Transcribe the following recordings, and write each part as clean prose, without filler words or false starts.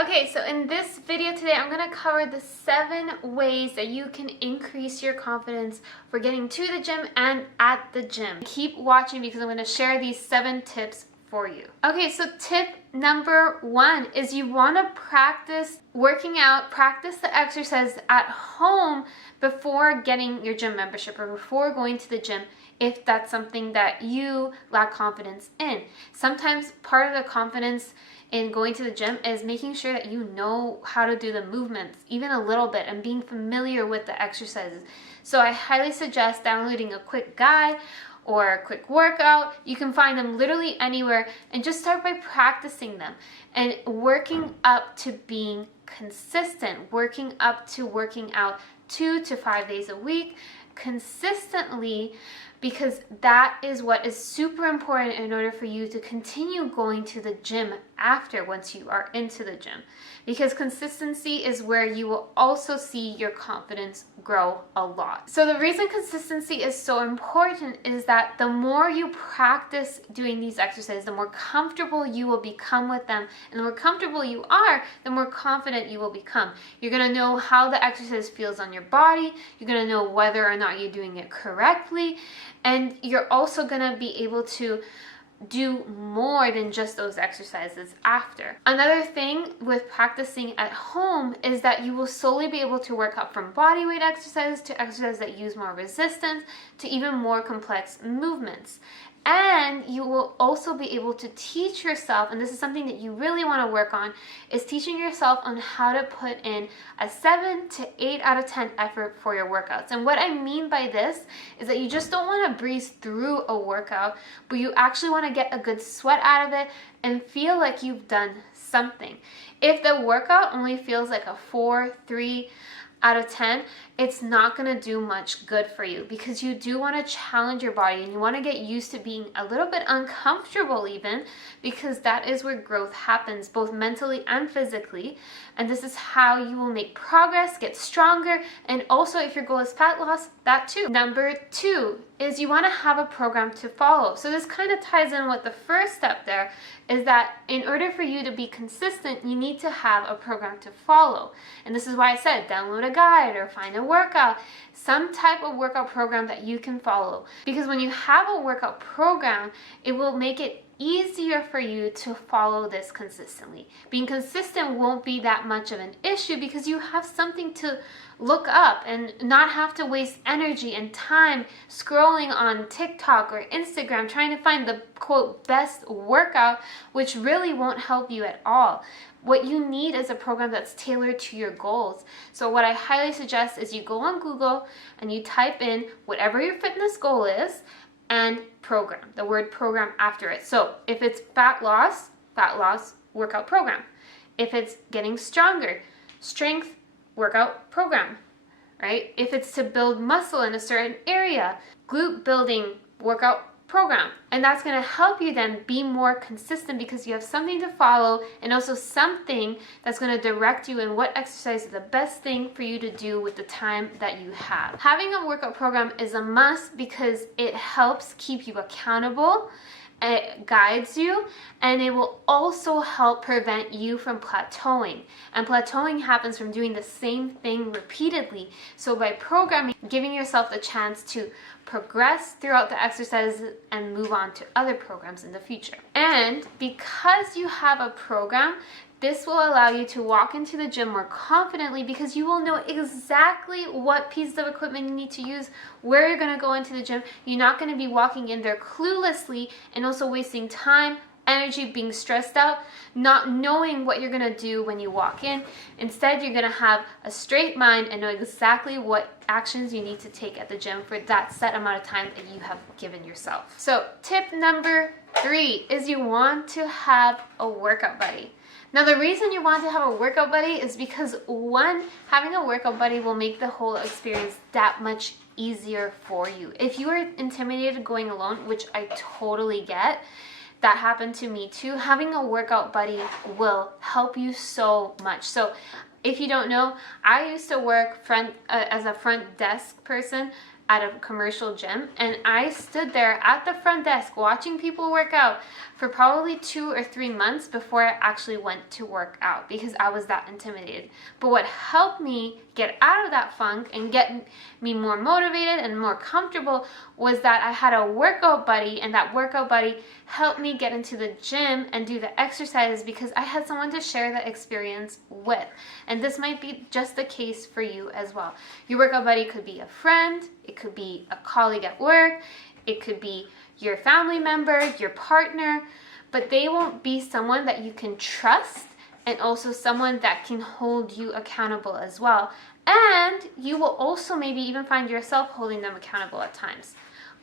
Okay, so in this video today, I'm going to cover the 7 ways that you can increase your confidence for getting to the gym and at the gym. Keep watching because I'm going to share these 7 tips for you. Okay, so tip number 1 is you want to practice working out, practice the exercise at home before getting your gym membership or before going to the gym if that's something that you lack confidence in. Sometimes part of the confidence in going to the gym is making sure that you know how to do the movements, even a little bit, and being familiar with the exercises. So I highly suggest downloading a quick guide or a quick workout. You can find them literally anywhere and just start by practicing them and working up to being consistent, working up to working out 2 to 5 days a week consistently, because that is what is super important in order for you to continue going to the gym after, once you are into the gym. Because consistency is where you will also see your confidence grow a lot. So the reason consistency is so important is that the more you practice doing these exercises, the more comfortable you will become with them. And the more comfortable you are, the more confident you will become. You're gonna know how the exercise feels on your body. You're gonna know whether or not you're doing it correctly. And you're also gonna be able to do more than just those exercises after. Another thing with practicing at home is that you will slowly be able to work up from body weight exercises to exercises that use more resistance to even more complex movements. And you will also be able to teach yourself, and this is something that you really want to work on, is teaching yourself on how to put in a 7 to 8 out of 10 effort for your workouts. And what I mean by this is that you just don't want to breeze through a workout, but you actually want to get a good sweat out of it and feel like you've done something. If the workout only feels like a 4, 3 out of 10, it's not going to do much good for you, because you do want to challenge your body and you want to get used to being a little bit uncomfortable even, because that is where growth happens, both mentally and physically. And this is how you will make progress, get stronger, and also if your goal is fat loss, that too. Number 2 is you want to have a program to follow. So this kind of ties in with the first step there, is that in order for you to be consistent, you need to have a program to follow. And this is why I said download a guide or find a workout, some type of workout program that you can follow. Because when you have a workout program, it will make it easier for you to follow this consistently. Being consistent won't be that much of an issue because you have something to look up and not have to waste energy and time scrolling on TikTok or Instagram trying to find the quote best workout, which really won't help you at all. What you need is a program that's tailored to your goals. So what I highly suggest is you go on Google and you type in whatever your fitness goal is and program, the word program after it. So if it's fat loss workout program. If it's getting stronger, strength workout program, right? If it's to build muscle in a certain area, glute building workout program. And that's going to help you then be more consistent because you have something to follow and also something that's going to direct you in what exercise is the best thing for you to do with the time that you have. Having a workout program is a must because it helps keep you accountable, it guides you, and it will also help prevent you from plateauing. And plateauing happens from doing the same thing repeatedly. So by programming, giving yourself the chance to progress throughout the exercises and move on to other programs in the future. And because you have a program, this will allow you to walk into the gym more confidently because you will know exactly what pieces of equipment you need to use, where you're going to go into the gym. You're not going to be walking in there cluelessly and also wasting time, energy, being stressed out, not knowing what you're going to do when you walk in. Instead, you're going to have a straight mind and know exactly what actions you need to take at the gym for that set amount of time that you have given yourself. So tip number 3 is you want to have a workout buddy. Now, the reason you want to have a workout buddy is because, one, having a workout buddy will make the whole experience that much easier for you. If you are intimidated going alone, which I totally get, that happened to me too, having a workout buddy will help you so much. So if you don't know, I used to work as a front desk person at a commercial gym, and I stood there at the front desk watching people work out for probably 2 or 3 months before I actually went to work out because I was that intimidated. But what helped me get out of that funk and get me more motivated and more comfortable was that I had a workout buddy, and that workout buddy helped me get into the gym and do the exercises because I had someone to share the experience with. And this might be just the case for you as well. Your workout buddy could be a friend, it could be a colleague at work, it could be your family member, your partner, but they won't be someone that you can trust, and also someone that can hold you accountable as well. And you will also maybe even find yourself holding them accountable at times.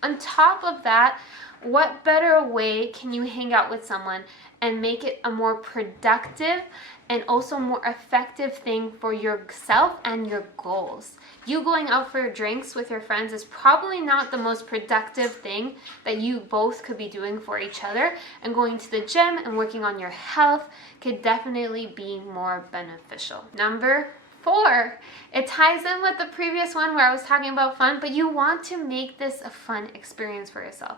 On top of that, what better way can you hang out with someone and make it a more productive and also more effective thing for yourself and your goals? You going out for drinks with your friends is probably not the most productive thing that you both could be doing for each other, and going to the gym and working on your health could definitely be more beneficial. Number 4, it ties in with the previous one where I was talking about fun, but you want to make this a fun experience for yourself.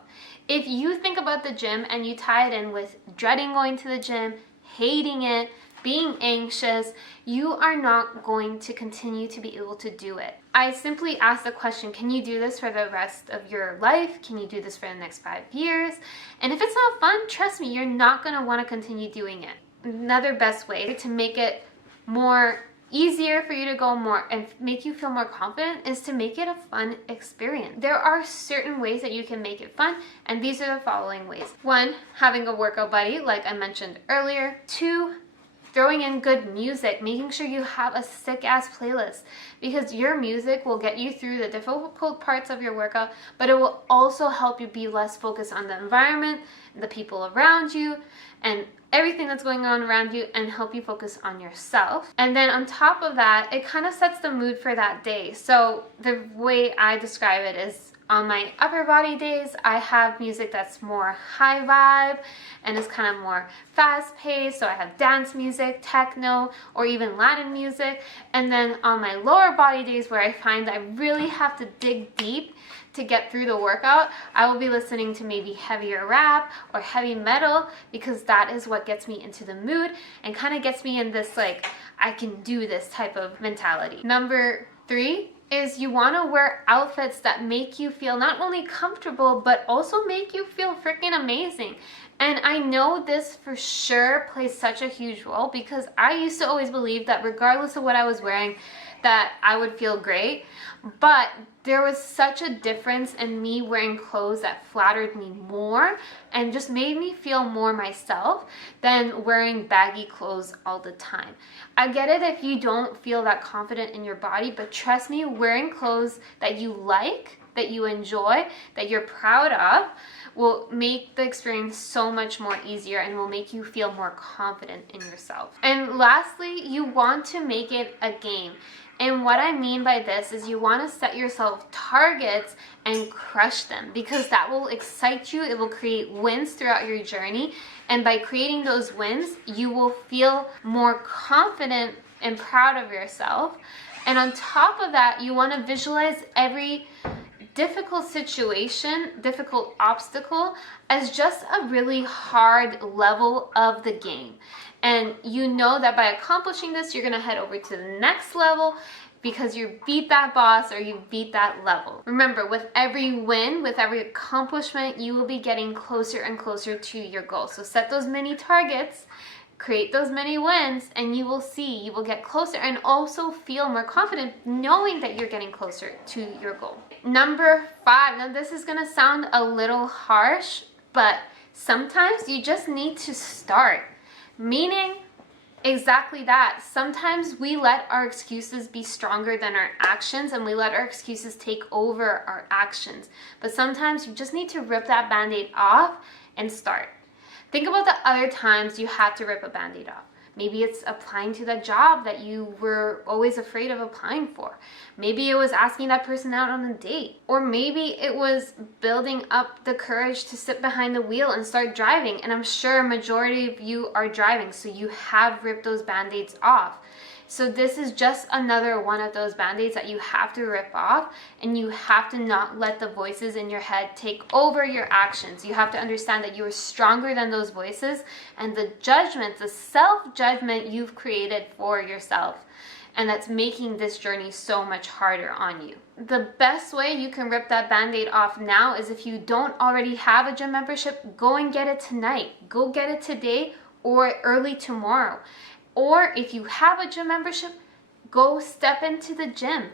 If you think about the gym and you tie it in with dreading going to the gym, hating it, being anxious, you are not going to continue to be able to do it. I simply ask the question, can you do this for the rest of your life? Can you do this for the next 5 years? And if it's not fun, trust me, you're not going to want to continue doing it. Another best way to make it more easier for you to go more and make you feel more confident is to make it a fun experience. There are certain ways that you can make it fun, and these are the following ways. 1, having a workout buddy like I mentioned earlier. 2, throwing in good music, making sure you have a sick ass playlist, because your music will get you through the difficult parts of your workout, but it will also help you be less focused on the environment, the people around you, and everything that's going on around you, and help you focus on yourself. And then on top of that, it kind of sets the mood for that day. So the way I describe it is, on my upper body days, I have music that's more high vibe and is kind of more fast paced. So I have dance music, techno, or even Latin music. And then on my lower body days, where I find I really have to dig deep to get through the workout, I will be listening to maybe heavier rap or heavy metal, because that is what gets me into the mood and kind of gets me in this like, I can do this type of mentality. Number 3 is you want to wear outfits that make you feel not only comfortable, but also make you feel freaking amazing. And I know this for sure plays such a huge role, because I used to always believe that regardless of what I was wearing, that I would feel great. But there was such a difference in me wearing clothes that flattered me more and just made me feel more myself than wearing baggy clothes all the time. I get it if you don't feel that confident in your body, but trust me, wearing clothes that you like, that you enjoy, that you're proud of, will make the experience so much more easier and will make you feel more confident in yourself. And lastly, you want to make it a game. And what I mean by this is you want to set yourself targets and crush them, because that will excite you. It will create wins throughout your journey. And by creating those wins, you will feel more confident and proud of yourself. And on top of that, you want to visualize every difficult situation, difficult obstacle as just a really hard level of the game. And you know that by accomplishing this, you're gonna head over to the next level because you beat that boss or you beat that level. Remember, with every win, with every accomplishment, you will be getting closer and closer to your goal. So set those mini targets, create those many wins, and you will see, you will get closer and also feel more confident knowing that you're getting closer to your goal. Number 5, now this is gonna sound a little harsh, but sometimes you just need to start. Meaning exactly that. Sometimes we let our excuses be stronger than our actions, and we let our excuses take over our actions. But sometimes you just need to rip that band-aid off and start. Think about the other times you had to rip a band-aid off. Maybe it's applying to that job that you were always afraid of applying for. Maybe it was asking that person out on a date. Or maybe it was building up the courage to sit behind the wheel and start driving. And I'm sure a majority of you are driving, so you have ripped those band-aids off. So this is just another one of those band-aids that you have to rip off, and you have to not let the voices in your head take over your actions. You have to understand that you are stronger than those voices and the judgment, the self-judgment you've created for yourself. And that's making this journey so much harder on you. The best way you can rip that band-aid off now is, if you don't already have a gym membership, go and get it tonight. Go get it today or early tomorrow. Or if you have a gym membership, go step into the gym.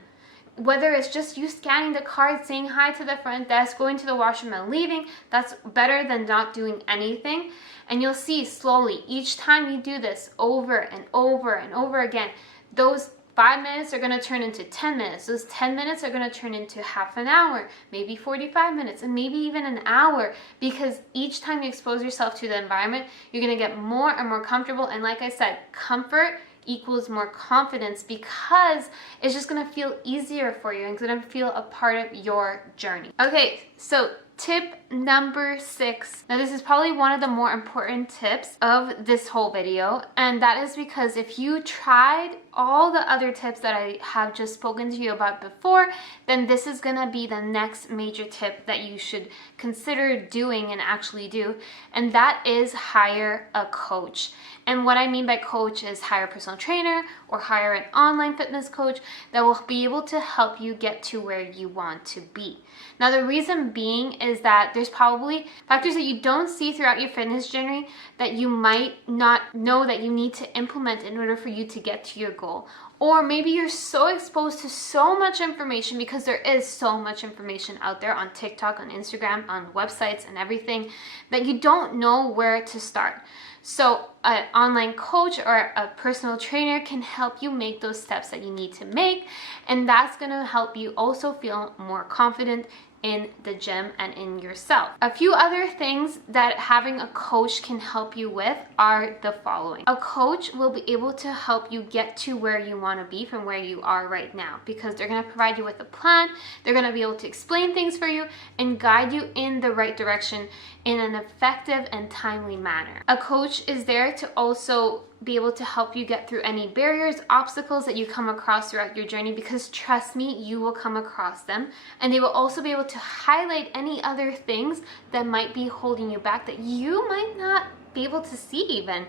Whether it's just you scanning the card, saying hi to the front desk, going to the washroom and leaving, that's better than not doing anything. And you'll see slowly, each time you do this over and over and over again, those 5 minutes are going to turn into 10 minutes. Those 10 minutes are going to turn into half an hour, maybe 45 minutes, and maybe even an hour, because each time you expose yourself to the environment, you're going to get more and more comfortable. And like I said, comfort equals more confidence, because it's just going to feel easier for you and it's going to feel a part of your journey. Okay, so tip number 6. Now this is probably one of the more important tips of this whole video, and that is because if you tried all the other tips that I have just spoken to you about before, then this is gonna be the next major tip that you should consider doing and actually do, and that is hire a coach. And what I mean by coach is hire a personal trainer or hire an online fitness coach that will be able to help you get to where you want to be. Now the reason being is that there's probably factors that you don't see throughout your fitness journey that you might not know that you need to implement in order for you to get to your goal. Or maybe you're so exposed to so much information, because there is so much information out there on TikTok, on Instagram, on websites and everything, that you don't know where to start. So an online coach or a personal trainer can help you make those steps that you need to make, and that's going to help you also feel more confident in the gym and in yourself. A few other things that having a coach can help you with are the following. A coach will be able to help you get to where you want to be from where you are right now, because they're going to provide you with a plan. They're going to be able to explain things for you and guide you in the right direction in an effective and timely manner. A coach is there to also be able to help you get through any barriers, obstacles that you come across throughout your journey, because trust me, you will come across them. And they will also be able to highlight any other things that might be holding you back that you might not be able to see even.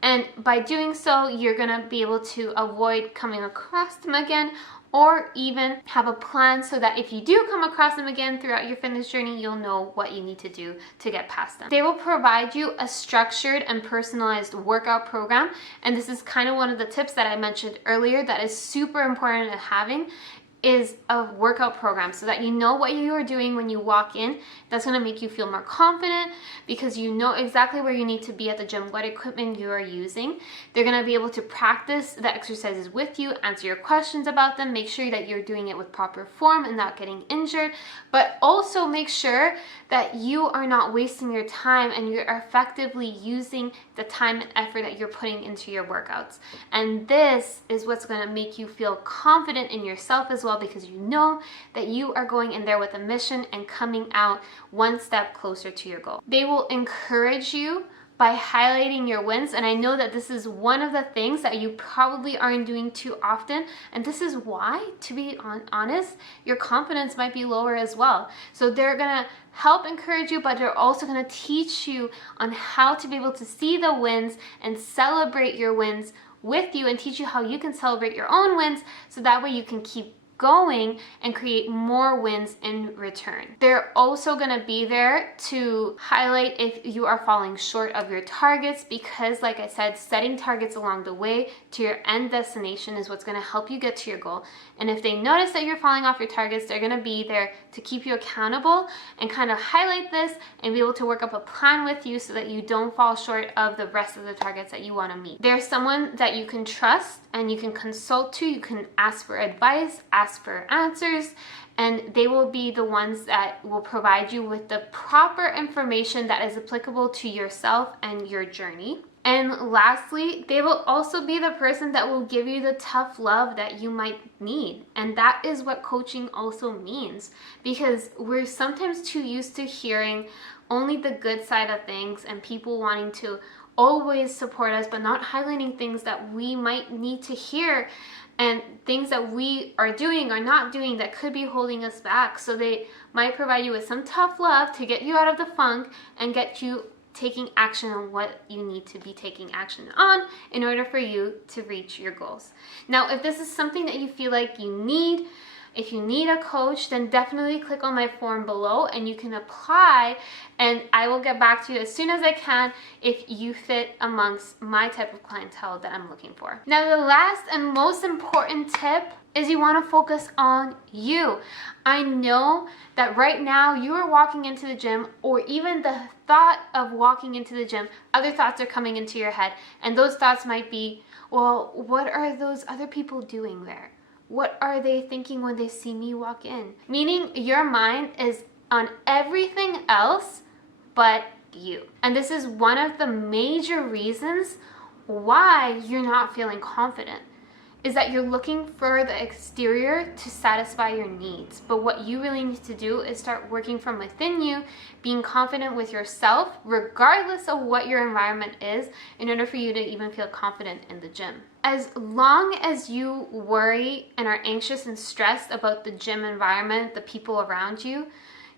And by doing so, you're gonna be able to avoid coming across them again, or even have a plan so that if you do come across them again throughout your fitness journey, you'll know what you need to do to get past them. They will provide you a structured and personalized workout program, and this is kind of one of the tips that I mentioned earlier that is super important in having, is a workout program, so that you know what you are doing when you walk in. That's going to make you feel more confident, because you know exactly where you need to be at the gym, what equipment you are using. They're going to be able to practice the exercises with you, answer your questions about them, make sure that you're doing it with proper form and not getting injured, but also make sure that you are not wasting your time and you're effectively using the time and effort that you're putting into your workouts. And this is what's going to make you feel confident in yourself as well, because you know that you are going in there with a mission and coming out one step closer to your goal. They will encourage you by highlighting your wins, and I know that this is one of the things that you probably aren't doing too often, and this is why, to be honest, your confidence might be lower as well. So they're gonna help encourage you, but they're also gonna teach you on how to be able to see the wins and celebrate your wins with you, and teach you how you can celebrate your own wins, so that way you can keep going and create more wins in return. They're also going to be there to highlight if you are falling short of your targets, because like I said, setting targets along the way to your end destination is what's going to help you get to your goal. And if they notice that you're falling off your targets, they're going to be there to keep you accountable and kind of highlight this and be able to work up a plan with you so that you don't fall short of the rest of the targets that you want to meet. There's someone that you can trust and you can consult to. You can ask for advice, ask for answers, and they will be the ones that will provide you with the proper information that is applicable to yourself and your journey. And lastly, they will also be the person that will give you the tough love that you might need. And that is what coaching also means, because we're sometimes too used to hearing only the good side of things and people wanting to always support us, but not highlighting things that we might need to hear and things that we are doing or not doing that could be holding us back. So they might provide you with some tough love to get you out of the funk and get you taking action on what you need to be taking action on in order for you to reach your goals. Now, if this is something that you feel like you need, if you need a coach, then definitely click on my form below and you can apply, and I will get back to you as soon as I can if you fit amongst my type of clientele that I'm looking for. Now, the last and most important tip is you want to focus on you. I know that right now you are walking into the gym, or even the thought of walking into the gym, other thoughts are coming into your head, and those thoughts might be, well, what are those other people doing there? What are they thinking when they see me walk in? Meaning your mind is on everything else but you. And this is one of the major reasons why you're not feeling confident, is that you're looking for the exterior to satisfy your needs. But what you really need to do is start working from within you, being confident with yourself, regardless of what your environment is, in order for you to even feel confident in the gym. As long as you worry and are anxious and stressed about the gym environment, the people around you,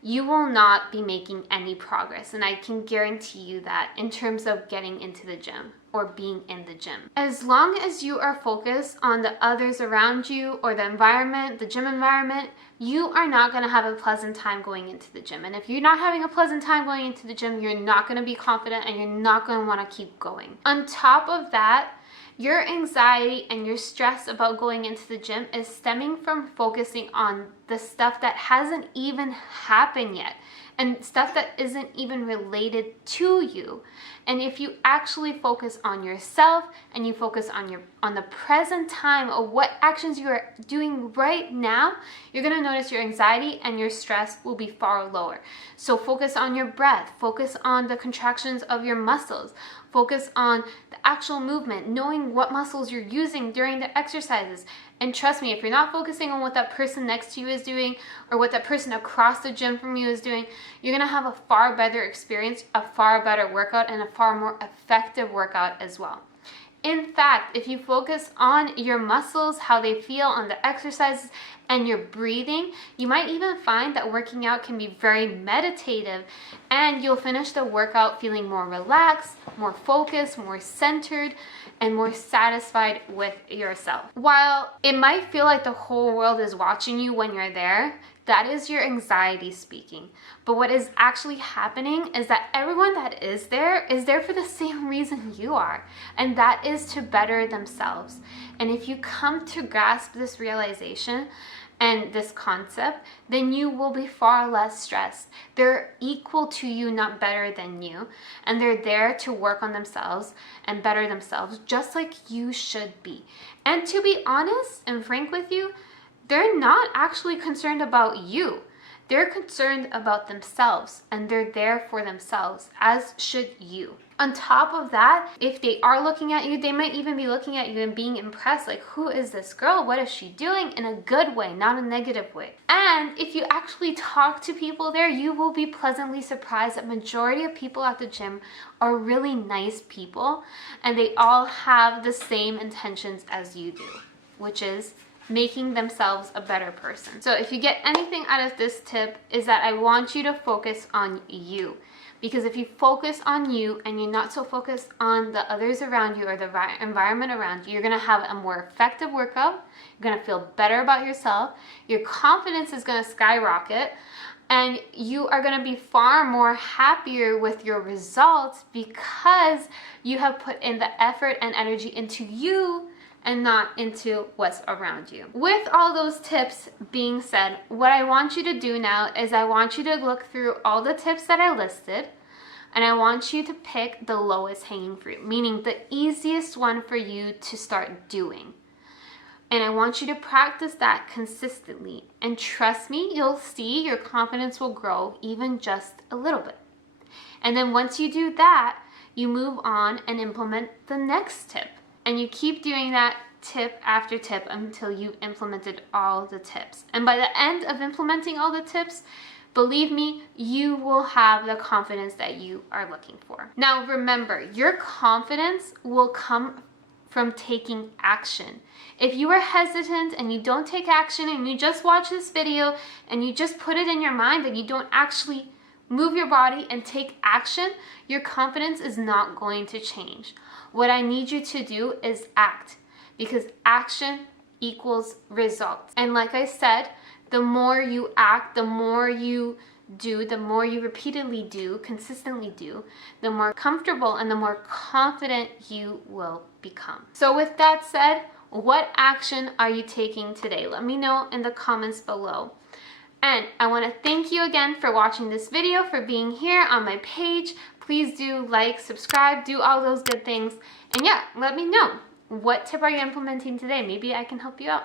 you will not be making any progress. And I can guarantee you that in terms of getting into the gym or being in the gym. As long as you are focused on the others around you or the environment, the gym environment, you are not going to have a pleasant time going into the gym. And if you're not having a pleasant time going into the gym, you're not going to be confident and you're not going to want to keep going. On top of that, your anxiety and your stress about going into the gym is stemming from focusing on the stuff that hasn't even happened yet and stuff that isn't even related to you. And if you actually focus on yourself and you focus on the present time of what actions you are doing right now, you're going to notice your anxiety and your stress will be far lower. So focus on your breath, focus on the contractions of your muscles, focus on the actual movement, knowing what muscles you're using during the exercises. And trust me, if you're not focusing on what that person next to you is doing or what that person across the gym from you is doing, you're going to have a far better experience, a far better workout, and a far more effective workout as well. In fact, if you focus on your muscles, how they feel on the exercises, and your breathing, you might even find that working out can be very meditative, and you'll finish the workout feeling more relaxed, more focused, more centered, and more satisfied with yourself. While it might feel like the whole world is watching you when you're there, that is your anxiety speaking. But what is actually happening is that everyone that is there for the same reason you are, and that is to better themselves. And if you come to grasp this realization and this concept, then you will be far less stressed. They're equal to you, not better than you, and they're there to work on themselves and better themselves just like you should be. And to be honest and frank with you, they're not actually concerned about you. They're concerned about themselves, and they're there for themselves, as should you. On top of that, if they are looking at you, they might even be looking at you and being impressed, like, who is this girl? What is she doing? In a good way, not a negative way. And if you actually talk to people there, you will be pleasantly surprised that majority of people at the gym are really nice people, and they all have the same intentions as you do, which is making themselves a better person. So if you get anything out of this tip, is that I want you to focus on you. Because if you focus on you and you're not so focused on the others around you or the environment around you, you're gonna have a more effective workout, you're gonna feel better about yourself, your confidence is gonna skyrocket, and you are gonna be far more happier with your results because you have put in the effort and energy into you and not into what's around you. With all those tips being said, what I want you to do now is I want you to look through all the tips that I listed, and I want you to pick the lowest hanging fruit, meaning the easiest one for you to start doing. And I want you to practice that consistently. And trust me, you'll see your confidence will grow even just a little bit. And then once you do that, you move on and implement the next tip. And you keep doing that tip after tip until you've implemented all the tips. And by the end of implementing all the tips, believe me, you will have the confidence that you are looking for. Now remember, your confidence will come from taking action. If you are hesitant and you don't take action and you just watch this video and you just put it in your mind and you don't actually move your body and take action, your confidence is not going to change. What I need you to do is act, because action equals results. And like I said, the more you act, the more you do, the more you repeatedly do, consistently do, the more comfortable and the more confident you will become. So with that said, what action are you taking today? Let me know in the comments below. And I want to thank you again for watching this video, for being here on my page. Please do like, subscribe, do all those good things. And yeah, let me know, what tip are you implementing today? Maybe I can help you out.